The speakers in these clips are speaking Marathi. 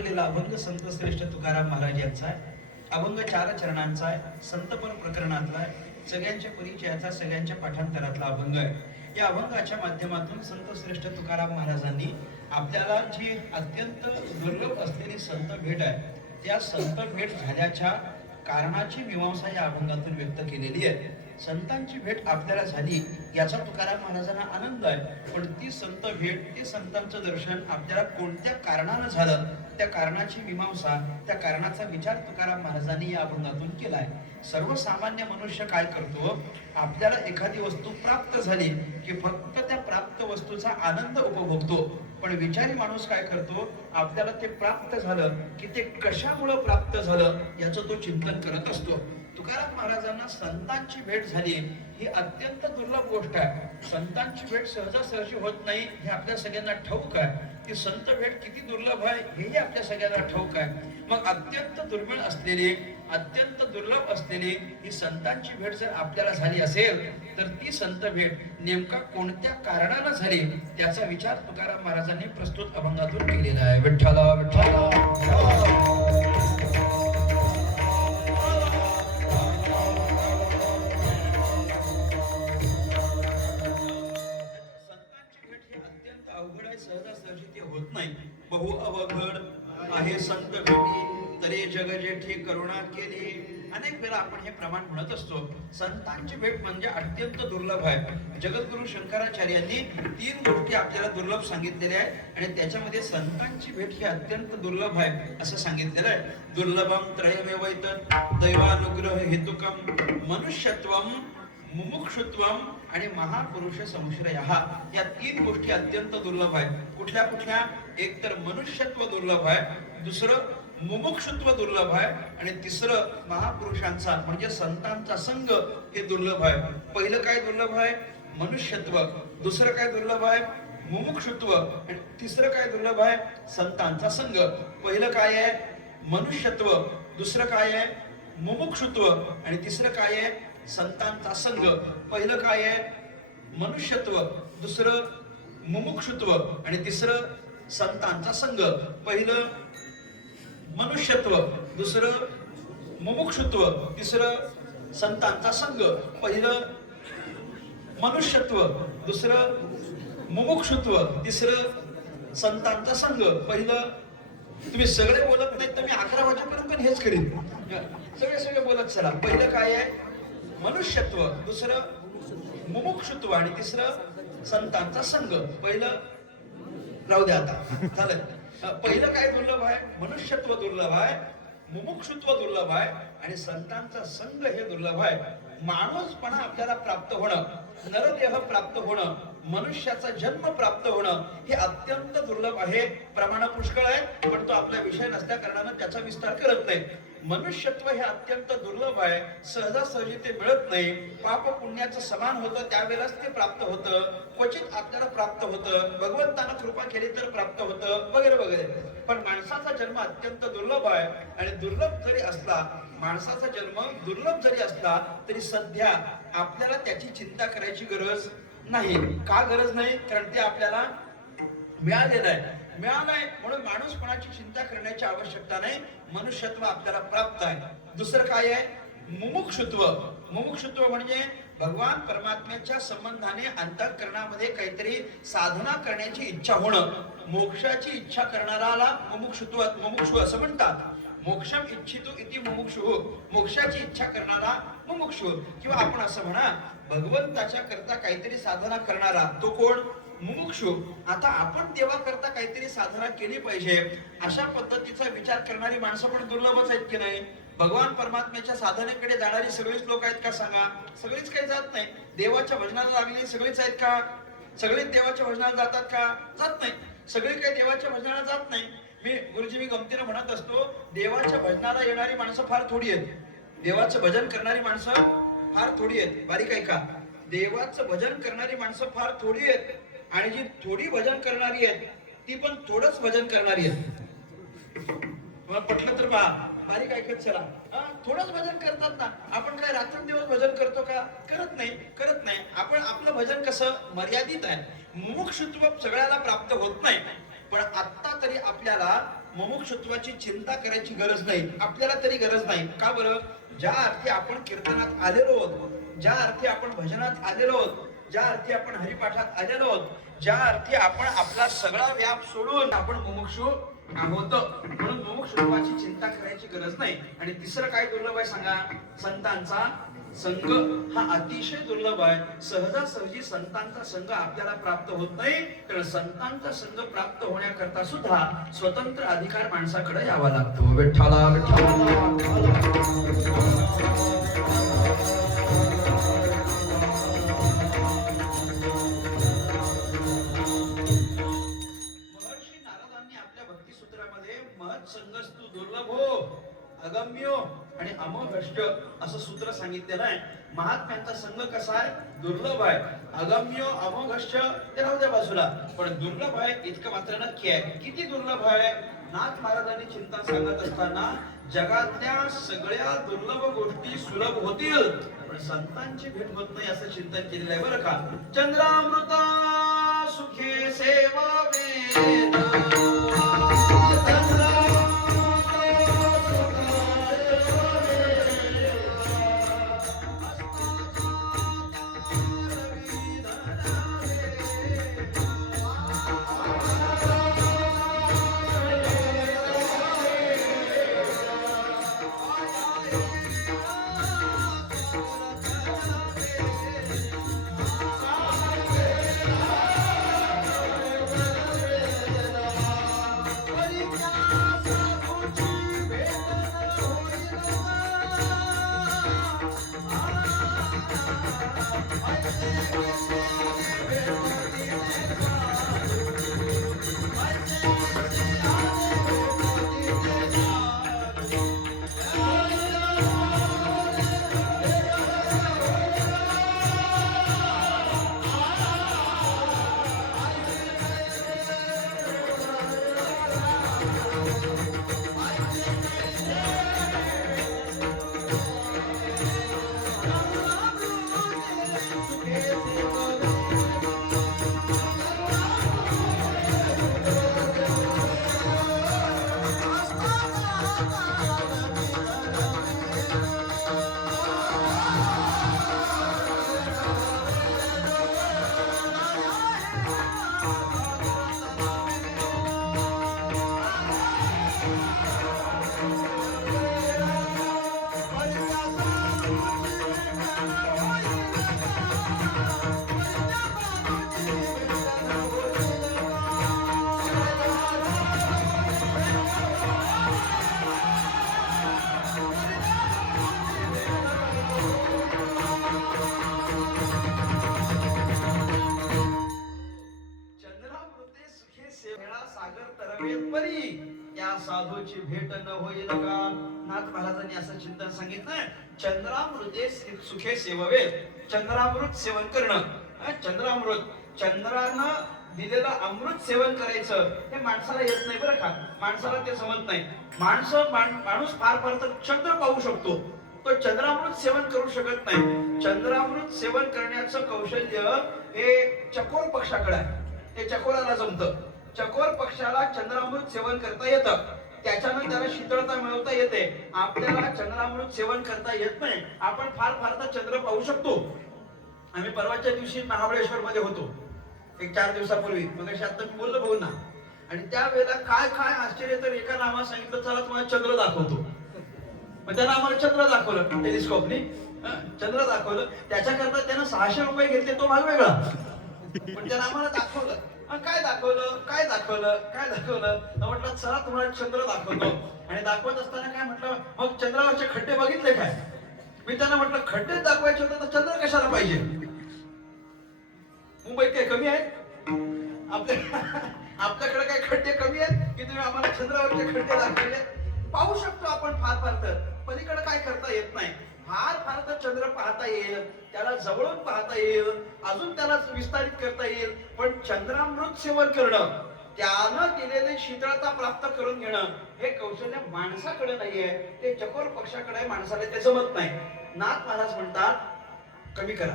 आवडलेला अभंग संत श्रेष्ठ तुकाराम महाराज यांचा आहे. अभंग 4 चरणांचा आहे, संतपर प्रकरणातला आहे, सगळ्यांच्या परिचयाचा, सगळ्यांच्या पाठांतरातला अभंग आहे. या अभंगाच्या माध्यमातून संत श्रेष्ठ तुकाराम महाराजांनी आपल्याला जी अत्यंत दुर्लभ असलेली संत भेट आहे, त्या संत भेट झाल्याच्या कारणाची मीमांसा या अभंगातून व्यक्त केलेली आहे. संतांची भेट आपल्याला झाली याचा तुकाराम महाराजांना आनंद आहे, पण ती संत भेट, ते संतांचं दर्शन आपल्याला कोणत्या कारणानं झालं, त्या कारणाची मीमांसा, त्या कारणाचा विचार तुकाराम महाराजांनी या अभंगातून केलाय. सर्वसामान्य मनुष्य काय करतो, आपल्याला एखादी वस्तू प्राप्त झाली की फक्त त्या प्राप्त वस्तूचा आनंद उपभोगतो, पण विचारी माणूस काय करतो, आपल्याला ते प्राप्त झालं की ते कशामुळे प्राप्त झालं याचं तो चिंतन करत असतो. तुकाराम महाराजांना संतांची भेट झाली ही अत्यंत दुर्लभ गोष्ट आहे. संतांची भेट सहजासहजी होत नाही हे आपल्या सगळ्यांना ठाऊक आहे. ती संत भेट किती दुर्लभ आहे हेही आपल्या सगळ्यांना ठाऊक आहे. मग अत्यंत दुर्मिळ असलेली, अत्यंत दुर्लभ असलेली ही संतांची भेट जर आपल्याला झाली असेल तर ती संत भेट नेमका कोणत्या कारणानं झाली त्याचा विचार तुकाराम महाराजांनी प्रस्तुत अभंगातून केलेला आहे. विठ्ठला विठ्ठला. अवघड आहे, सहजासहजी ते होत नाही. बहु अवघड आहे संत भेटी, तरे जग जेठी करुणा केली. अनेक वेळा आपण हे प्रमाण म्हणत असतो. संतांची भेट म्हणजे अत्यंत दुर्लभ आहे. जगद्गुरु शंकराचार्यांनी 3 गोष्टी आपल्याला दुर्लभ सांगितलेल्या आहेत आणि त्याच्यामध्ये संतांची भेट ही अत्यंत दुर्लभ आहे असं सांगितलेलं आहे. दुर्लभम त्रयमेवैतत् दैवानुग्रह हेतुकम मनुष्यत्वम मुमुक्षुत्वम आणि महापुरुष संश्रयः. या 3 गोष्टी अत्यंत दुर्लभ आहेत. कुठल्या कुठल्या? एक तर मनुष्यत्व दुर्लभ आहे, दुसरं मुमुक्षुत्व दुर्लभ आहे आणि तिसरं महापुरुषांचा म्हणजे संतांचा संग हे दुर्लभ आहे. पहिलं काय दुर्लभ आहे? मनुष्यत्व. दुसरं काय दुर्लभ आहे? मुमुक्षुत्व. आणि तिसरं काय दुर्लभ आहे? संतांचा संग. पहिलं काय आहे? मनुष्यत्व. दुसरं काय आहे? मुमुक्षुत्व. आणि तिसरं काय आहे? संतांचा संग. पहिलं काय आहे? मनुष्यत्व. दुसरं मुमुक्षुत्व. आणि तिसरं संतांचा संग. पहिलं मनुष्यत्व, दुसरं मुमुक्षुत्व, तिसरं संतांचा संग. पहिलं मनुष्यत्व, दुसरं मुमुक्षुत्व, तिसरं संतांचा संग. पहिलं, तुम्ही सगळे बोलत नाही तर मी 11 वाजेपर्यंत पण हेच करीन. सगळे बोलत चला. पहिलं काय आहे? मनुष्यत्व. दुसरं मुमुक्षुत्व आणि तिसरं संतांचा संग. पहिलं राहू द्या आता झालं. पहिलं काय दुर्लभ आहे? मनुष्यत्व दुर्लभ आहे, मुमुक्षुत्व दुर्लभ आहे आणि संतांचा संग हे दुर्लभ आहे. माणूसपणा आपल्याला प्राप्त होणं, नरदेह प्राप्त होणं, मनुष्याचा जन्म प्राप्त होणं हे अत्यंत दुर्लभ आहे. प्रमाण पुष्कळ आहे, पण तो आपला विषय नसल्या कारणानं त्याचा विस्तार करत नाही. मनुष्यत्व हे अत्यंत दुर्लभ आहे, सहजासहजी ते मिळत नाही. पाप पुण्याचं समान होतं त्यावेळेस ते प्राप्त होतं, क्वचित आपल्याला प्राप्त होतं, भगवंतानं कृपा केली तर प्राप्त होतं, वगैरे वगैरे. पण माणसाचा जन्म अत्यंत दुर्लभ आहे आणि दुर्लभ जरी असला, माणसाचा जन्म दुर्लभ जरी असला तरी सध्या आपल्याला त्याची चिंता करायची गरज नाही. का गरज नाही? कारण ते आपल्याला मिळालेलं आहे. मिळालंय म्हणून माणूसपणाची चिंता करण्याची आवश्यकता नाही. मनुष्यत्व आपल्याला प्राप्त आहे. दुसरं काय आहे? मुमुक्षुत्व. मुमुक्षुत्व म्हणजे भगवान परमात्म्याच्या संबंधाने अंतःकरणामध्ये काहीतरी साधना करण्याची इच्छा होणं. मोक्षाची इच्छा करणाराला मुमुक्षु असं म्हणतात. मोक्षम इच्छितो इति मुमुक्षु. मोक्षाची इच्छा करणारा मुमुक्षु. किंवा आपण असं म्हणा, भगवंताच्या करता काहीतरी साधना करणारा तो कोण? मुमुक्षु. आता आपण देवा करता काहीतरी साधना केली पाहिजे अशा पद्धतीचा विचार करणारी माणसं पण दुर्लभच आहेत की नाही? भगवान परमात्म्याच्या साधनेकडे जाणारी सगळीच लोक आहेत का सांगा? सगळीच काही जात नाही. देवाच्या भजनाला लागलेली सगळीच आहेत का? सगळीच देवाच्या भजनाला जातात का? जात नाही. सगळी काही देवाच्या भजनाला जात नाही. मी गमतीनं म्हणत असतो, देवाच्या भजनाला येणारी माणसं फार थोडी आहेत. देवाचं भजन करणारी माणसं फार थोडी आहेत. बारीक आहे का? देवाचं भजन करणारी माणसं फार थोडी आहेत आणि जी थोडी भजन करणारी आहेत ती पण थोडंच भजन करणारी आहेत. पटलं तर पहा, बारीक ऐकत चला. थोडंच भजन करतात ना. आपण काय रात्रंदिवस भजन करतो का? करत नाही. आपण आपलं भजन कसं मर्यादित आहे. मुमुक्षुत्व सगळ्याला प्राप्त होत नाही, पण आत्ता तरी आपल्याला मुमुक्षुत्वाची चिंता करायची गरज नाही, आपल्याला तरी गरज नाही. का बरं? ज्या अर्थी आपण कीर्तनात आलेलो आहोत, ज्या अर्थी आपण भजनात आलेलो आहोत, ज्या अर्थी आपण हरिपाठात आलेलो आहोत, ज्या अर्थी आपण आपला सगळा व्याप सोडून आपण मुमुक्षु आहोत, म्हणून मुमुक्षुत्वाची चिंता करायची गरज नाही. आणि तिसरं काय दुर्लभ आहे सांगा? संतांचा संग हा अतिशय दुर्लभ आहे. सहजासहजी संतांचा संग आपल्याला प्राप्त होत नाही, तर संतांचा संग प्राप्त होण्याकरता सुद्धा स्वतंत्र अधिकार माणसाकडे यावा लागतो. विठ्ठला संगस्तु दुर्लभो अगम्यो आणि अमोघष्ट असं सूत्र सांगितलेलं आहे. महात्म्यांचा संघ कसा आहे? दुर्लभ आहे. अगम्यो अमोघष्ट ते राहू द्या बाजूला, पण दुर्लभ आहे इतकं मात्र नक्की आहे. किती दुर्लभ आहे? नाथ महाराजांनी चिंतन सांगत असताना जगातल्या सगळ्या दुर्लभ गोष्टी सुलभ होतील, पण संतांची भेट होत नाही असं चिंतन केलेलं आहे बरं का. चंद्रामृता सुखे सेवावेद त्या साधूची भेट न होईल का? नाथ महाराजांनी असं चिंतन सांगितलं. चंद्रामृते सुखे सेववे, चंद्रामृत सेवन करणं. चंद्रामृत, चंद्रानं दिलेलं अमृत सेवन करायचं हे माणसाला येत नाही बरं का. माणसाला ते जमत नाही. माणूस फार तर चंद्र पाहू शकतो, तो चंद्रामृत सेवन करू शकत नाही. चंद्रामृत सेवन करण्याचं कौशल्य हे चकोर पक्षाकडे आहे. ते चकोराला जमतं. चकोर पक्षाला चंद्रामृत सेवन करता येतं, त्याच्यानं त्याला शीतळता मिळवता येते. आपल्याला चंद्रामृत सेवन करता येत नाही. आपण फार तर चंद्र पाहू शकतो. आम्ही परवाच्या दिवशी महाबळेश्वर मध्ये होतो, एक 4 दिवसापूर्वी. मग आता मी बोललो भाऊ ना, आणि त्यावेळेला काय आश्चर्य, तर एका नावा सांगितलं चला तुम्हाला चंद्र दाखवतो. मग त्यानं आम्हाला चंद्र दाखवलं टेलिस्कोपने. चंद्र दाखवलं, त्याच्याकरता त्यानं 600 रुपये घेतले, तो भाग वेगळा. पण त्यानं आम्हाला दाखवलं. काय दाखवलं म्हटलं चला तुम्हाला चंद्र दाखवतो. आणि दाखवत असताना काय म्हटलं, मग चंद्रावरचे खड्डे बघितले काय? मी त्यांना म्हटलं खड्डे दाखवायचे होते तर चंद्र कशाला पाहिजे? मुंबईत काय कमी आहेत? आपल्याकडे काय खड्डे कमी आहेत की तुम्ही आम्हाला चंद्रावरचे खड्डे दाखवले? पाहू शकतो आपण फार तर, पलीकडे काय करता येत नाही. फार तर चंद्र पाहता येईल, त्याला जवळून पाहता येईल, अजून त्याला विस्तारित करता येईल. पण चंद्रामृत सेवन करणं, त्यानं केलेले शीतळता प्राप्त करून घेणं, हे कौशल्य माणसाकडे नाहीये, ते चकोर पक्षाकडे आहे. माणसाला ते जमत नाही. नाथ महाराज म्हणतात कमी करा.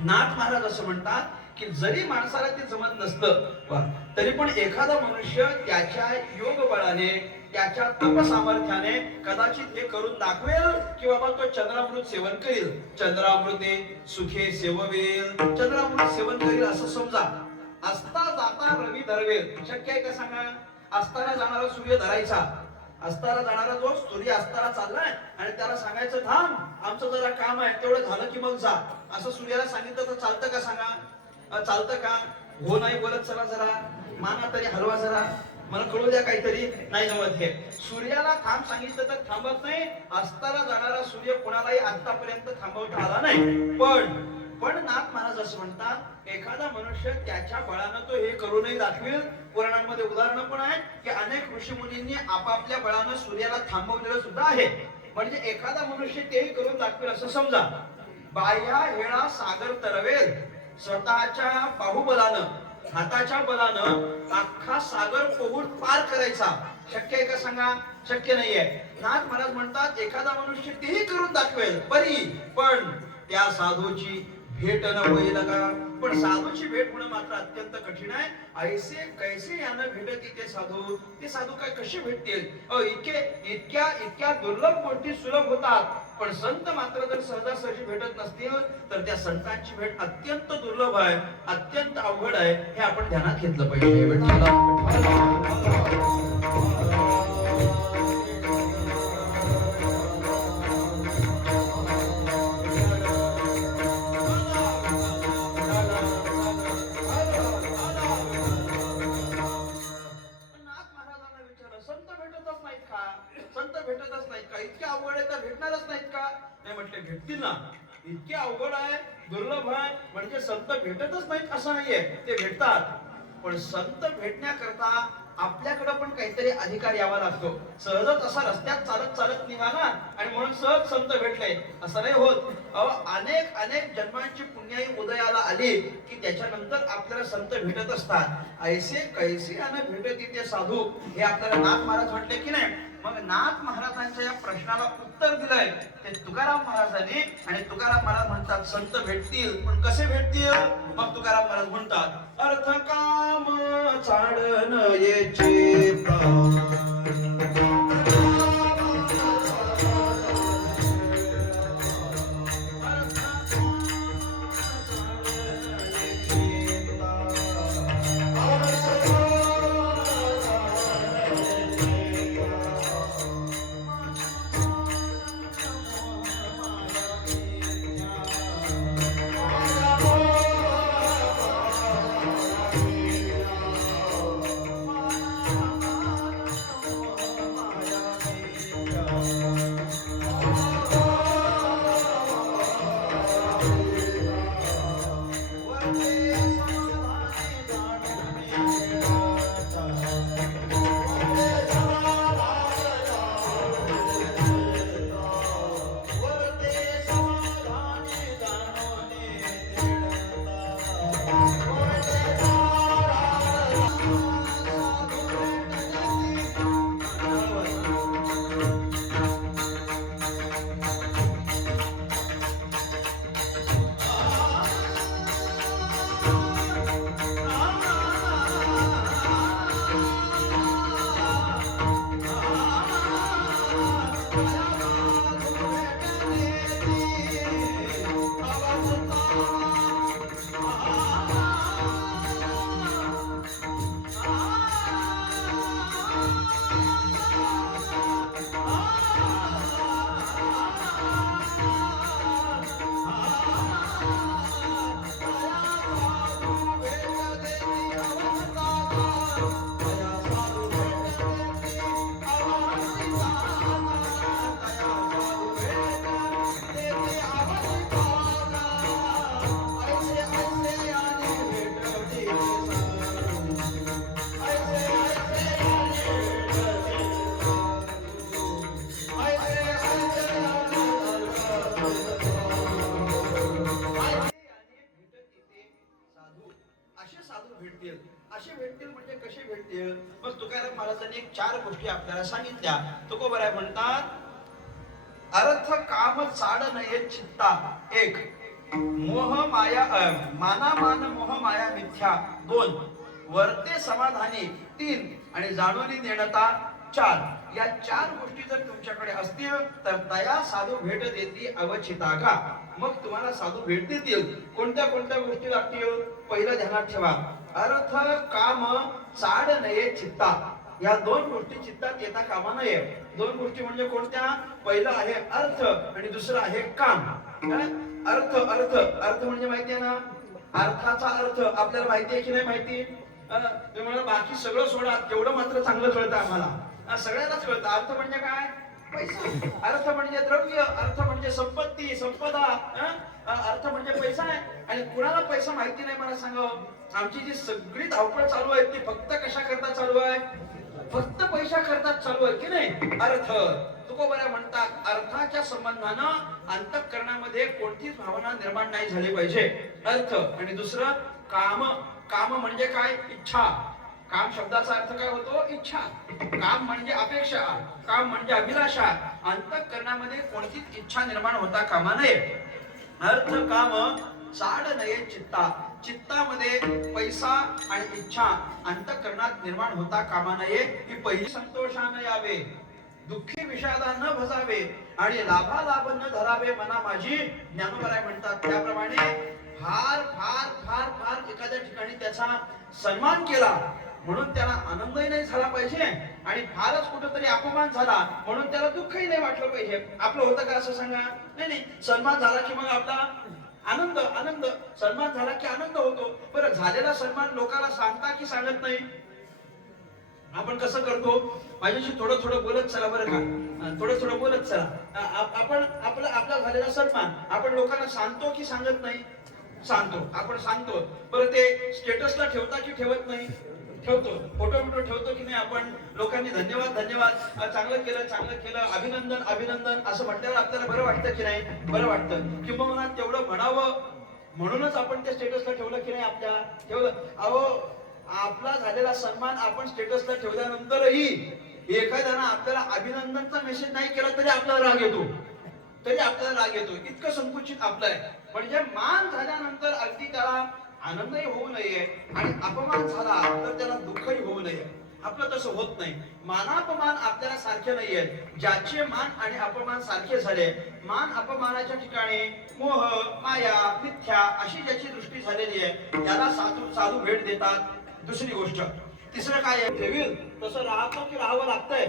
नाथ महाराज असं म्हणतात की जरी माणसाला ते जमत नसतं तरी पण एखादा मनुष्य त्याच्या योग बळाने त्याच्या तप सामर्थ्याने कदाचित हे करून दाखवेल की बाबा तो चंद्रामृत सेवन करील. चंद्रामृते सुखे सेववेल, चंद्रामृत सेवन करील असं समजा. असता जाता रवी धरवेल, शक्य आहे का सांगा? असताना जाणारा सूर्य धरायचा, असताना जाणारा जो सूर्य असताना चाललाय आणि त्याला सांगायचं थांब, आमचं जरा काम आहे, तेवढं झालं की मग जा, असं सूर्याला सांगितलं तर चालतं का सांगा? चालतं का? हो नाही बोलत चला जरा, माना तरी हलवा जरा, मला कळू द्या काहीतरी, नाही जमत हे. सूर्याला थांब सांगितलं तर थांबत नाही. असताना जाणारा सूर्य कोणालाही आतापर्यंत थांबवता आला नाही. पण नाथ महाराज असं म्हणतात, एखादा मनुष्य त्याच्या बळानं तो हे करूनही दाखवेल. पुराणांमध्ये उदाहरण पण आहे की अनेक ऋषी मुनींनी आपापल्या बळानं सूर्याला थांबवलेलं सुद्धा आहे. म्हणजे एखादा मनुष्य तेही करून दाखवेल असं समजा. बाह्या हेळा सागर तरवेल, स्वतःच्या बाहुबलानं, हाताच्या बलानं अख्खा सागर पोहून पार करायचा. शक्य आहे का सांगा? शक्य नाहीये. नाथ महाराज म्हणतात, एखादा मनुष्य तेही करून दाखवेल पण त्या साधूची भेट न होईल का? पण साधूची भेट होणं मात्र अत्यंत कठीण आहे. ऐसे कैसे यानं भेटत ते साधू, ते साधू काय कसे भेटतील? इतक्या दुर्लभ गोष्टी सुलभ होतात, पण संत मात्र जर सहजासहजी भेटत नसतील तर त्या संतांची भेट अत्यंत दुर्लभ आहे, अत्यंत अवघड आहे. हे आपण ध्यानात घेतलं पाहिजे. इतक्या अवघड आहे तर भेटणारच नाहीत का? नाही म्हटले भेटतील ना. इतके अवघड आहे, दुर्लभ आहे, म्हणजे संत भेटतच नाहीत असं नाहीये, ते भेटतात. पण संत भेटण्याकरता आपल्याकडे पण काहीतरी अधिकार यावा लागतो. सहजच असा रस्त्यात चालत चालत निघाला आणि म्हणून सहज संत भेटले असं नाही होत. अनेक जन्मांची पुण्याई उदयाला आली की त्याच्यानंतर आपल्याला संत भेटत असतात. ऐसे कैसे यानं भेटत ते साधू, हे आपल्याला नाथ महाराज म्हटले की नाही. मग नाथ महाराजांच्या या प्रश्नाला उत्तर दिलंय ते तुकाराम महाराजांनी. आणि तुकाराम महाराज म्हणतात संत भेटतील, पण कसे भेटतील? मग तुकाराम महाराज म्हणतात, अर्थ काम चाडन येचे प्राण, असे भेटतील म्हणजे कसे भेटतील? मग तुकाराम महाराजांनी एक 4 गोष्टी आपल्याला सांगितल्या. तुकोबर आहे म्हणतात, अर्थ काम चाड नये चित्ता. एक, मोह माया माना मान मोह माया मिथ्या 2, वर्ते समाधानी 3 आणि जाणून नेणता 4. या 4 गोष्टी जर तुमच्याकडे असतील तर तया साधू भेट देती अवचिता का. मग तुम्हाला साधू भेट देतील. कोणत्या कोणत्या गोष्टी लागतील? पहिलं ध्यानात ठेवा, अर्थ काम चाड नये चित्ता. या 2 गोष्टी चित्तात येता कामा नये. 2 गोष्टी म्हणजे कोणत्या? पहिलं आहे अर्थ आणि दुसरं आहे काम. अर्थ अर्थ अर्थ म्हणजे माहिती आहे ना, अर्थाचा अर्थ आपल्याला माहिती आहे की नाही माहिती? तुम्हाला बाकी सगळं सोडा, तेवढं मात्र चांगलं कळतं आम्हाला. सगळ्यांनाच कळतं अर्थ म्हणजे काय. पैसा. अर्थ म्हणजे द्रव्य, अर्थ म्हणजे संपत्ती संपदा, अर्थ म्हणजे पैसा आहे. आणि कुणाला पैसा माहिती नाही मला सांगा. आमची जी सगळी धावपळ चालू आहे ती फक्त कशा करता चालू आहे? फक्त पैसा करतात चालू आहे की नाही. अर्थ तुकोबरा म्हणतात अर्थाच्या संबंधानं अंतःकरणामध्ये कोणतीच भावना निर्माण नाही झाली पाहिजे. अर्थ. आणि दुसरं काम. काम म्हणजे काय? इच्छा. काम शब्दाचा अर्थ काय होतो? इच्छा. काम म्हणजे अपेक्षा, काम म्हणजे अभिलाषा. अंतःकरणामध्ये कोणतीच इच्छा निर्माण होता कामा नये. अर्थ काम चाड नये चित्ता. चित्तामध्ये पैसा आणि इच्छा अंतःकरणात निर्माण होता कामा नये. ही पहिली. संतोषाने यावे, दुःखी विषादा न भजावे आणि लाभा लाभ न धरावे मना माझी. ज्ञानोबराय म्हणतात त्याप्रमाणे फार फार फार फार एखाद्या ठिकाणी त्याचा सन्मान केला म्हणून त्याला आनंदही नाही झाला पाहिजे आणि फारच कुठेतरी अपमान झाला म्हणून त्याला दुःखही नाही वाटलं पाहिजे. आपलं होतं का असं सांगा? नाही नाही. सन्मान झाला की मग आपला आनंद आनंद, सन्मान झाला की आनंद होतो. बरं, झालेला सन्मान लोकांना सांगता की सांगत नाही? आपण कसं करतो? माझ्याशी थोडं थोडं बोलत चला बरं का, थोडं थोडं बोलत चला. आपण आपला झालेला सन्मान आपण लोकांना सांगतो की सांगत नाही? सांगतो. आपण सांगतो. बरं, ते स्टेटसला ठेवता की ठेवत नाही? ठेवतो. फोटो बिटो ठेवतो की नाही आपण? लोकांनी धन्यवाद धन्यवाद, चांगलं केलं चांगलं केलं, अभिनंदन अभिनंदन असं म्हटल्यावर आपल्याला बरं वाटतं की नाही? बरं वाटतं. किंवा तेवढं म्हणावं म्हणूनच आपण ते स्टेटसला ठेवलं की नाही? आपल्या ठेवलं. अहो, आपला झालेला सन्मान आपण स्टेटसला ठेवल्यानंतरही एखाद्यानं आपल्याला अभिनंदनचा मेसेज नाही केला तरी आपल्याला राग येतो. इतकं संकुचित आपलं आहे. म्हणजे मान झाल्यानंतर अगदी त्याला आनंदही होऊ नये आणि अपमान झाला तर त्याला दुःखही होऊ नये. आपलं तसं होत नाही. मानापमान आपल्याला सारखे नाहीये. ज्याचे मान आणि अपमान सारखे झाले, मान अपमानाच्या ठिकाणी मोह माया मिथ्या अशी ज्याची दृष्टी झालेली आहे त्याला साधू भेट देतात. दुसरी गोष्ट. तिसरं काय आहे? ठेवील तसं राहतो की राहावं लागतंय?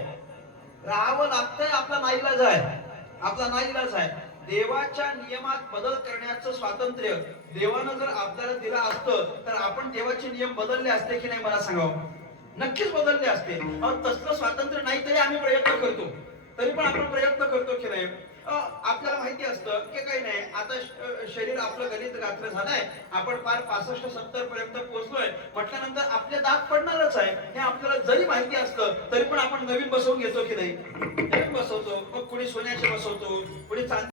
राहावं लागतंय. आपला नाईलाज आहे. आपला नाईलाज आहे. देवाच्या नियमात बदल करण्याचं स्वातंत्र्य देवानं जर आपल्याला दिलं असतं तर आपण देवाचे नियम बदलले असते की नाही? मला सांगावं. नक्कीच बदलले असते. तसलं स्वातंत्र्य नाही तरी आम्ही प्रयत्न करतो. तरी पण आपण प्रयत्न करतो की नाही? आपल्याला माहिती असतं की काही नाही, आता शरीर आपलं गलित गात्र झालंय, आपण फार 65-70 पर्यंत पोहोचलोय म्हटल्यानंतर आपले दात पडणारच आहे हे आपल्याला जरी माहिती असतं तरी पण आपण नवीन बसवून घेतो की नाही? नवीन बसवतो. मग कुणी सोन्याचे बसवतो, कुणी चांदी